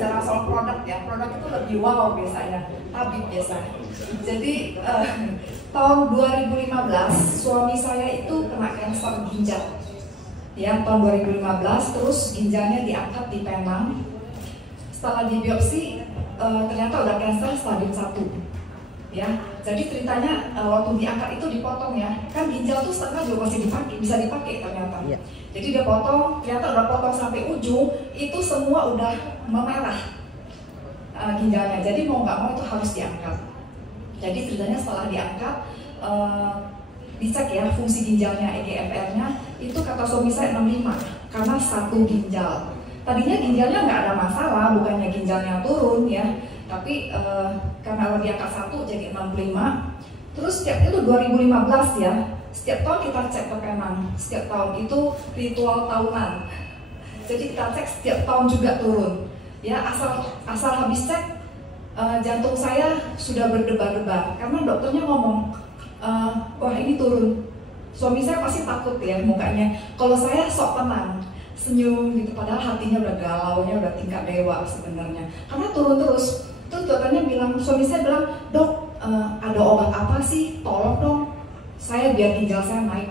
bicara soal produk ya, produk itu lebih wow biasanya, tabib biasanya. Jadi tahun 2015 suami saya itu kena kanker ginjal. Ya, tahun 2015 terus ginjalnya diangkat di Penang. Setelah dibiopsi ternyata udah kanker stadium 1. Ya, jadi ceritanya waktu diangkat itu dipotong ya, kan ginjal tuh setengah juga masih dipakai, bisa dipakai ternyata. Yeah. Jadi dia potong, ternyata udah potong sampai ujung, itu semua udah memerah ginjalnya. Jadi mau nggak mau itu harus diangkat. Jadi ceritanya setelah diangkat, dicek ya fungsi ginjalnya, EGFR-nya, itu kata suami saya 65 karena satu ginjal. Tadinya ginjalnya nggak ada masalah, bukannya ginjalnya turun ya. Tapi karena lagi angka 1 jadi 65. Terus setiap itu 2015 ya, setiap tahun kita cek ke Penang. Setiap tahun itu ritual tahunan. Jadi kita cek setiap tahun juga turun. Ya asal habis cek jantung saya sudah berdebar-debar karena dokternya ngomong wah ini turun. Suami saya pasti takut ya mukanya. Kalau saya sok tenang, senyum gitu, padahal hatinya udah galaunya udah tingkat dewa sebenarnya. Karena turun terus. Terus dokternya bilang, suami saya bilang, dok ada obat apa sih? Tolong dong, saya biar ginjal saya naik.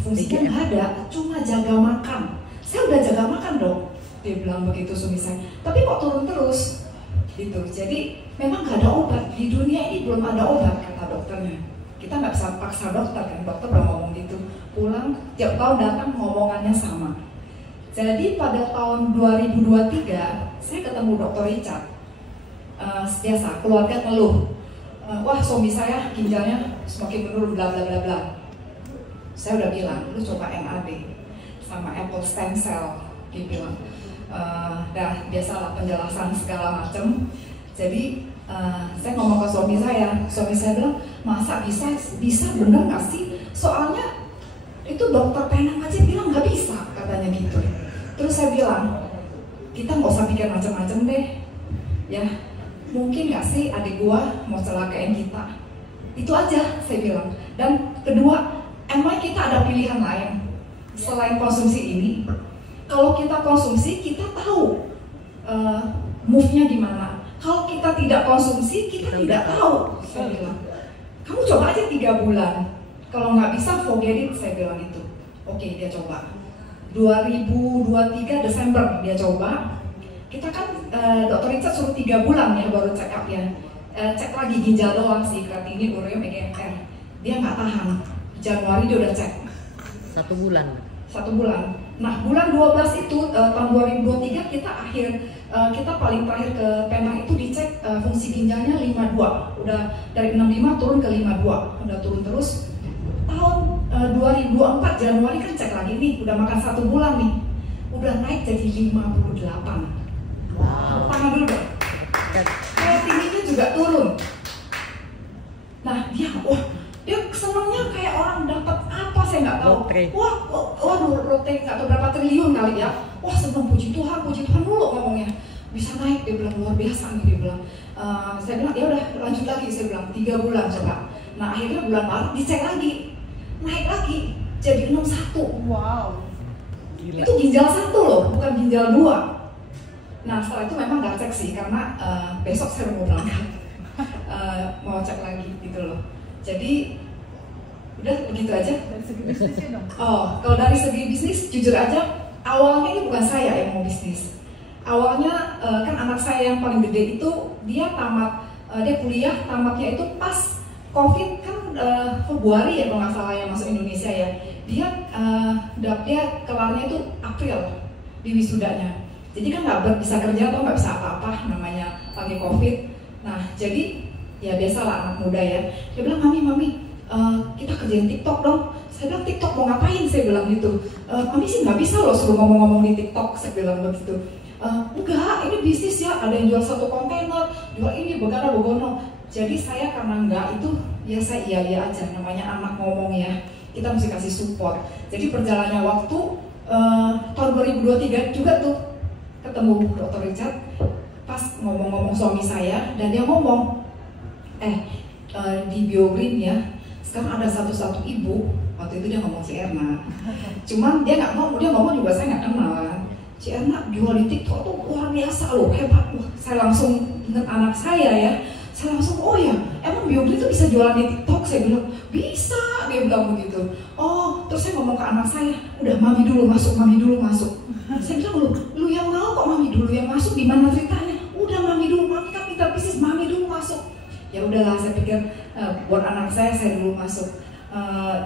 Fungsinya nggak ada, cuma jaga makan. Saya udah jaga makan dok, dia bilang begitu suami saya. Tapi kok turun terus? Gitu. Jadi memang nggak ada obat di dunia ini, belum ada obat kata dokternya. Kita nggak bisa paksa dokter kan, dokter udah ngomong gitu. Pulang tiap tahun datang ngomongannya sama. Jadi pada tahun 2023 saya ketemu Dr. Richard. Biasa keluarga ngeluh, wah suami saya ginjalnya semakin menurun bla bla bla bla. Saya udah bilang, lu coba MAD sama apple stem cell, dia bilang. Dah biasalah penjelasan segala macam. Jadi saya ngomong ke suami saya bilang, masa bisa bener nggak sih? Soalnya itu dokter Penang aja bilang nggak bisa katanya gitu. Terus saya bilang, kita nggak usah pikir macam-macam deh, ya. Mungkin nggak sih adik gua mau celakain kita? Itu aja saya bilang. Dan kedua, emang kita ada pilihan lain selain konsumsi ini. Kalau kita konsumsi, kita tahu move-nya gimana. Kalau kita tidak konsumsi, kita tidak tahu. Saya bilang, kamu coba aja 3 bulan. Kalau nggak bisa, forget it, saya bilang itu. Oke, dia coba. 2023 Desember dia coba. Kita kan Dr. Richard suruh 3 bulan ya baru check up ya. Cek lagi ginjal doang sih, kreatinin, ureum, EGFR. Dia nggak tahan. Januari dia udah cek. 1 bulan. 1 bulan. Nah bulan 12 itu tahun 2023 kita paling terakhir ke Penang itu dicek fungsi ginjalnya 52. Udah dari 65 turun ke 52. Udah turun terus. Tahun 2024 Januari kan cek lagi nih, udah makan 1 bulan nih. Udah naik jadi 58. Wow. Tangan dulu dong. Kreatinnya juga turun. Nah dia senangnya kayak orang dapat apa saya nggak tahu. Waduh lotre nggak tahu berapa triliun kali ya. Wah senang, puji Tuhan mulu ngomongnya. Bisa naik, dia bilang luar biasa nih dia bilang. Saya bilang ya udah lanjut lagi, saya bilang 3 bulan coba. Nah akhirnya bulan Maret dicek lagi, naik lagi jadi 61. Wow. Gila. Itu ginjal 1 loh, bukan ginjal 2. Nah setelah itu memang nggak cek sih karena besok saya mau berangkat mau cek lagi gitu loh. Jadi udah begitu aja. Dari segi bisnisnya dong. Oh kalau dari segi bisnis jujur aja awalnya ini bukan saya yang mau bisnis. Awalnya kan anak saya yang paling gede itu dia dia kuliah tamatnya itu pas COVID kan Februari ya kalau nggak salah yang masuk Indonesia ya. Dia kelarnya itu April di wisudanya. Jadi kan nggak bisa kerja atau nggak bisa apa-apa namanya lagi COVID. Nah jadi ya biasalah anak muda ya. Dia bilang mami kita kerjain TikTok dong. Saya bilang TikTok mau ngapain? Saya bilang gitu. Mami sih nggak bisa loh suruh ngomong-ngomong di TikTok. Saya bilang begitu. Enggak, ini bisnis ya. Ada yang jual 1 kontainer, jual ini begana begono. Jadi saya karena enggak itu ya saya iya aja. Namanya anak ngomong ya. Kita mesti kasih support. Jadi perjalannya waktu tahun 2023 juga tuh ketemu Dr. Richard pas ngomong-ngomong suami saya dan dia ngomong di BioGreen ya sekarang ada satu ibu, waktu itu dia ngomong si Erna cuman dia ngomong juga saya nggak kenal kan. si Erna jual di TikTok tuh luar biasa loh, hebat. Wah, saya langsung ingat anak saya ya. Saya langsung, oh ya, emang Biogli tuh bisa jualan di TikTok? Saya bilang, bisa, dia bilang begitu. Oh, terus saya ngomong ke anak saya, udah mami dulu masuk, mami dulu masuk. Saya bilang, lu yang mau kok mami dulu yang masuk, gimana ceritanya? Udah mami dulu, mami kan pintar bisnis, mami dulu masuk. Ya udahlah, saya pikir buat anak saya dulu masuk.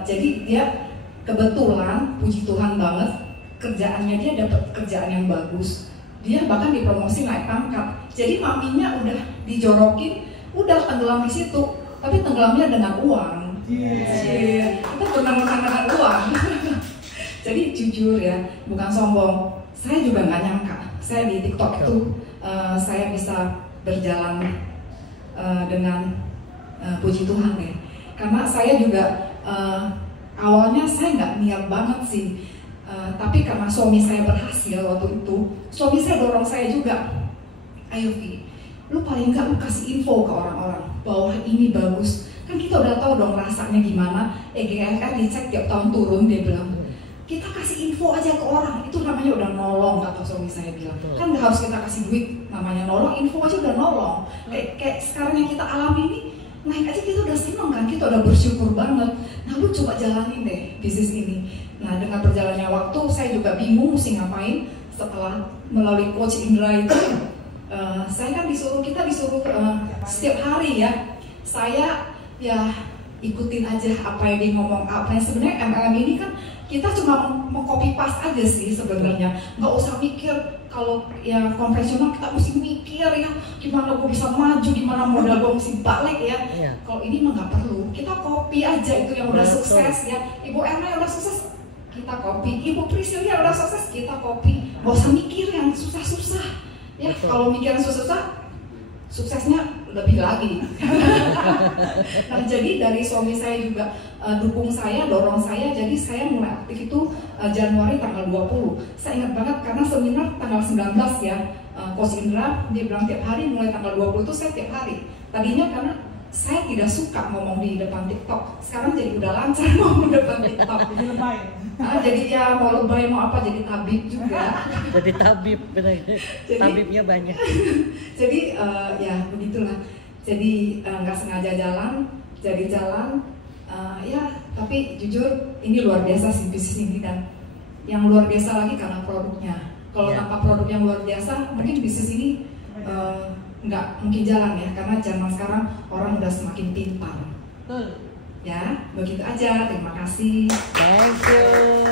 Jadi dia kebetulan, puji Tuhan banget, kerjaannya dia dapat kerjaan yang bagus. Dia bahkan dipromosi naik pangkat. Jadi maminya udah dijorokin, udah tenggelam di situ, tapi tenggelamnya dengan uang. Kita benar-benar dengan uang. Jadi jujur ya, bukan sombong. Saya juga nggak nyangka. Saya di TikTok itu saya bisa berjalan dengan puji Tuhan ya. Karena saya juga awalnya saya nggak niat banget sih. Tapi karena suami saya berhasil waktu itu, suami saya dorong saya juga. Ayo Vi, lu paling nggak lu kasih info ke orang-orang bahwa ini bagus. Kan kita udah tahu dong rasanya gimana. EGFR dicek tiap tahun turun, dia bilang. Kita kasih info aja ke orang, itu namanya udah nolong, kata suami saya bilang. Kan nggak harus kita kasih duit, namanya nolong, info aja udah nolong. Kayak sekarang yang kita alami ini, naik aja kita udah seneng kan, kita udah bersyukur banget. Nah lu coba jalanin deh bisnis ini. Nah dengan berjalannya waktu, saya juga bingung mesti ngapain. Setelah melalui Coach Indra itu, saya kan kita disuruh setiap hari ya. Saya ya ikutin aja apa yang dia ngomong. Apa yang sebenarnya MLM ini kan kita cuma mau copy paste aja sih sebenarnya, nggak usah mikir. Kalau yang konvensional kita mesti mikir ya gimana gue bisa maju, gimana modal gue mesti balik ya. Kalau ini mah nggak perlu, kita copy aja itu yang udah sukses ya. Ibu Erna yang udah sukses kita copy, Ibu Priscilia udah sukses kita copy, nggak usah mikir yang susah-susah ya. Kalau mikir yang susah-susah, suksesnya lebih lagi. Nah jadi dari suami saya juga dukung saya, dorong saya, jadi saya mulai aktif itu Januari tanggal 20. Saya ingat banget karena seminar tanggal 19 ya, Coach Indra dia bilang tiap hari, mulai tanggal 20 itu saya tiap hari. Tadinya karena saya tidak suka ngomong di depan TikTok, sekarang jadi udah lancar ngomong di depan TikTok. Jadi lebay. Jadi ya mau lebay mau apa, jadi tabib juga. Jadi tabib, benar. Tabibnya banyak. Jadi ya begitulah. Jadi nggak sengaja jalan, jadi jalan. Ya tapi jujur ini luar biasa sih bisnis ini, dan yang luar biasa lagi karena produknya. Kalau tanpa produk yang luar biasa, mungkin bisnis ini nggak mungkin jalan ya, karena zaman sekarang orang udah semakin pintar. Ya, begitu aja. Terima kasih. Thank you.